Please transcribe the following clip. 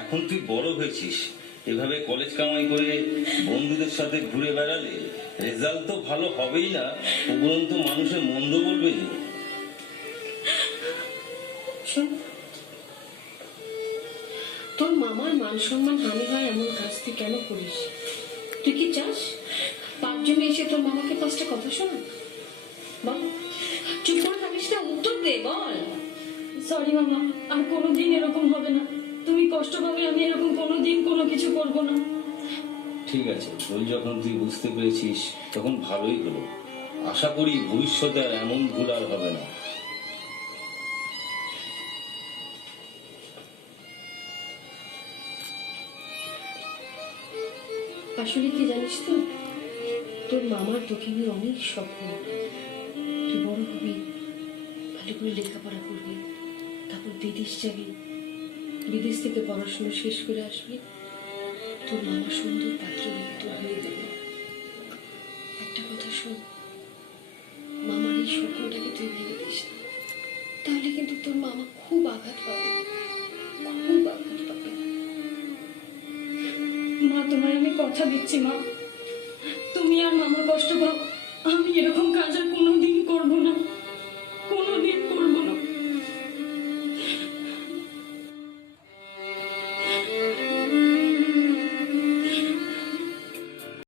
এখন তুই বড় হয়েছিস। এভাবে কলেজ কামাই করে বন্ধুদের সাথে ঘুরে বেড়ালে রেজাল্ট তো ভালো হবেই না উপরন্ত মানুষের মন্দ বলবে না। শোন তোর মামার মান সম্মান হানি হয় এমন কাজ তুই কেন করিস? তুই কি চাস? পাঁচজনে এসে তোর মামাকে পাঁচটা কথা শোনা সরি মামা আর কোনো দিন এরকম হবে না। তুমি কষ্ট পাবে আমি এরকম কোনোদিন কোনো কিছু করব না। ঠিক আছে ভুল যখন তুই বুঝতে পেরেছিস তখন ভালোই হলো। আশা করি ভবিষ্যতে আর এমন ভুল আর হবে না। আসলে কি জানিস তো? তোর মামার তোকে নিয়ে অনেক স্বপ্ন। তুই বড় হবি ভালো করে লেখাপড়া করবি। বিদেশ যাবি। বিদেশ থেকে পড়াশোনা শেষ করে আসবি। তোর মামা সুন্দর পাত্র তোর হয়ে দেবে একটা কথা শোন, মামার এই স্বপ্নটাকে তুই ভেঙে দিস না। তাহলে কিন্তু তোর মামা খুব আঘাত পাবে। খুব আঘাত পাবে। মা তোমার আমি কথা দিচ্ছি, মা। তুমি আর মামা কষ্ট পাও আমি এরকম কাজ আর কোনো দিন করব না।